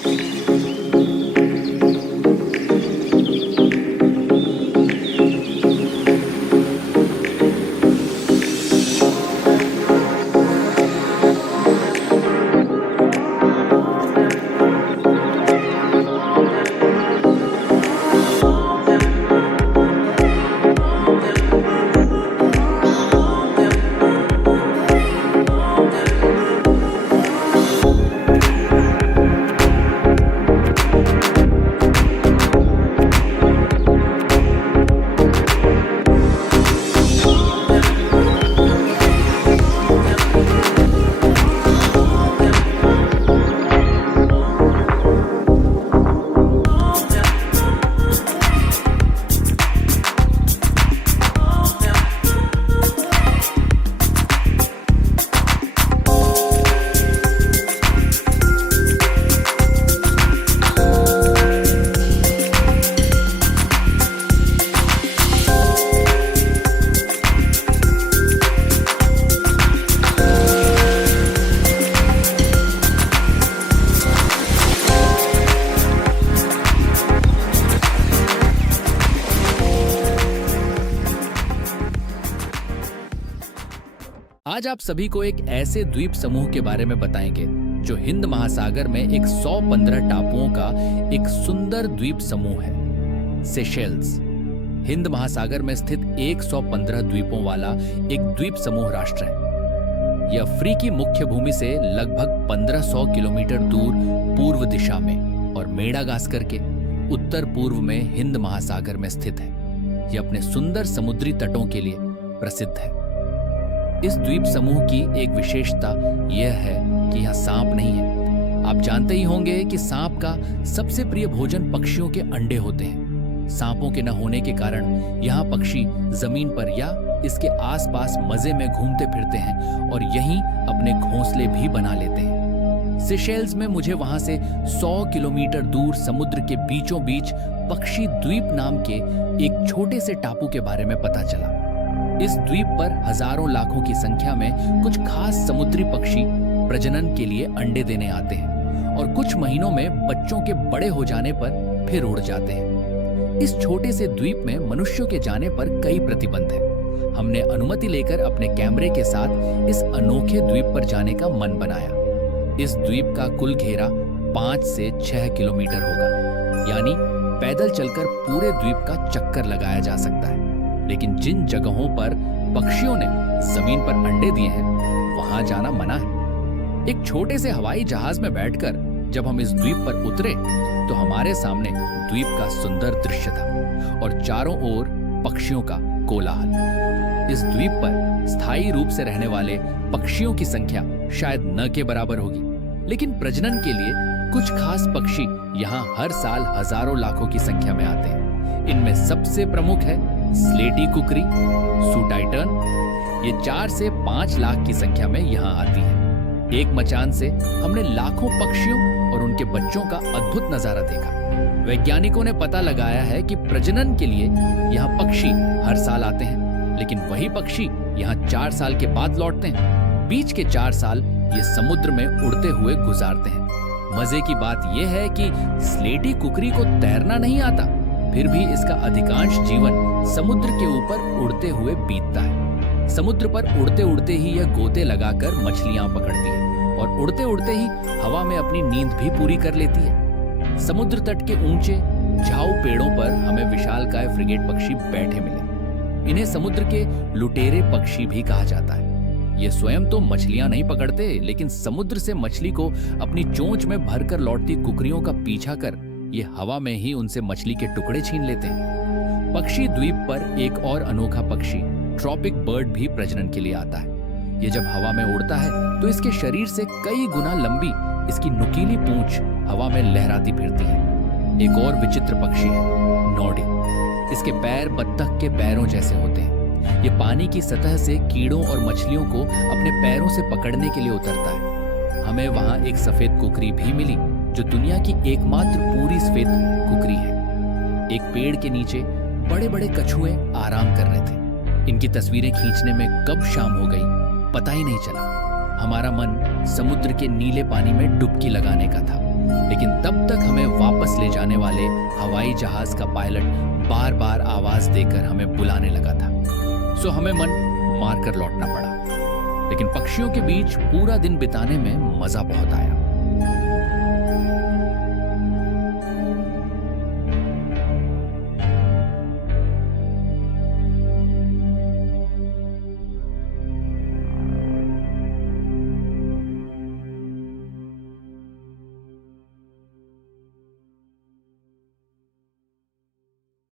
आज आप सभी को एक ऐसे द्वीप समूह के बारे में बताएंगे जो हिंद महासागर में एक 115 टापुओं का एक सुंदर द्वीप समूह है। सेशेल्स हिंद महासागर में स्थित 115 द्वीपों वाला एक द्वीप समूह राष्ट्र है। यह अफ्रीकी मुख्य भूमि से लगभग 1500 किलोमीटर दूर पूर्व दिशा में और मेडागास्कर के उत्तर पूर्व में हिंद महासागर में स्थित है। यह अपने सुंदर समुद्री तटों के लिए प्रसिद्ध है। इस द्वीप समूह की एक विशेषता यह है कि यहाँ सांप नहीं है। आप जानते ही होंगे कि सांप का सबसे प्रिय भोजन पक्षियों के अंडे होते हैं। सांपों के न होने के कारण यहाँ पक्षी जमीन पर या इसके आसपास मजे में घूमते फिरते हैं और यहीं अपने घोंसले भी बना लेते हैं। सेशेल्स में मुझे वहां से 100 किलोमीटर दूर समुद्र के बीचों बीच पक्षी द्वीप नाम के एक छोटे से टापू के बारे में पता चला। इस द्वीप पर हजारों लाखों की संख्या में कुछ खास समुद्री पक्षी प्रजनन के लिए अंडे देने आते हैं और कुछ महीनों में बच्चों के बड़े हो जाने पर फिर उड़ जाते हैं। इस छोटे से द्वीप में मनुष्यों के जाने पर कई प्रतिबंध हैं। हमने अनुमति लेकर अपने कैमरे के साथ इस अनोखे द्वीप पर जाने का मन बनाया। इस द्वीप का कुल घेरा 5 से 6 किलोमीटर होगा, यानी पैदल चलकर पूरे द्वीप का चक्कर लगाया जा सकता है। लेकिन जिन जगहों पर पक्षियों ने जमीन पर अंडे दिए हैं वहां जाना मना है। एक छोटे से हवाई जहाज में बैठकर जब हम इस द्वीप पर उतरे तो हमारे सामने द्वीप का सुंदर दृश्य था और चारों ओर पक्षियों का कोलाहल। इस द्वीप पर स्थायी रूप से रहने वाले पक्षियों की संख्या शायद न के बराबर होगी, लेकिन प्रजनन के लिए कुछ खास पक्षी यहाँ हर साल हजारों लाखों की संख्या में आते हैं। इनमें सबसे प्रमुख है स्लेटी कुकरी, सुटाइटर्न। ये 4 से 5 लाख की संख्या में यहाँ आती है। एक मचान से हमने लाखों पक्षियों और उनके बच्चों का अद्भुत नजारा देखा। वैज्ञानिकों ने पता लगाया है कि प्रजनन के लिए यहाँ पक्षी हर साल आते हैं, लेकिन वही पक्षी यहाँ 4 साल के बाद लौटते हैं। बीच के 4 साल ये समुद्र में उड़ते हुए गुजारते हैं। मजे की बात यह है कि स्लेटी कुकरी को तैरना नहीं आता, फिर भी इसका अधिकांश जीवन समुद्र के ऊपर उड़ते हुए बीतता है। समुद्र पर उड़ते उड़ते ही यह गोते लगाकर मछलियां पकड़ती है और उड़ते उड़ते ही हवा में अपनी नींद भी पूरी कर लेती है। समुद्र तट के ऊंचे झाऊ पेड़ों पर हमें विशालकाय फ्रिगेट पक्षी बैठे मिले। इन्हें समुद्र के लुटेरे पक्षी भी कहा जाता है। ये स्वयं तो मछलियां नहीं पकड़ते, लेकिन समुद्र से मछली को अपनी चोंच में भरकर लौटती कुकरियों का पीछा कर ये हवा में ही उनसे मछली के टुकड़े छीन लेते हैं। पक्षी द्वीप पर एक और अनोखा पक्षी ट्रॉपिक बर्ड भी प्रजनन के लिए आता है। ये जब हवा में उड़ता है तो इसके शरीर से कई गुना लंबी इसकी नुकीली पूंछ हवा में लहराती फिरती है। एक और विचित्र पक्षी है नौडी। इसके पैर बत्तख के पैरों जैसे होते हैं। ये पानी की सतह से कीड़ों और मछलियों को अपने पैरों से पकड़ने के लिए उतरता है। हमें वहां एक सफेद कुकरी भी मिली जो दुनिया की एकमात्र पूरी सफेद कुकरी है। एक पेड़ के नीचे बड़े बड़े कछुए आराम कर रहे थे। इनकी तस्वीरें खींचने में कब शाम हो गई पता ही नहीं चला। हमारा मन समुद्र के नीले पानी में डुबकी लगाने का था। लेकिन तब तक हमें वापस ले जाने वाले हवाई जहाज का पायलट बार बार आवाज देकर हमें बुलाने लगा था। सो हमें मन मारकर लौटना पड़ा। लेकिन पक्षियों के बीच पूरा दिन बिताने में मजा बहुत आया।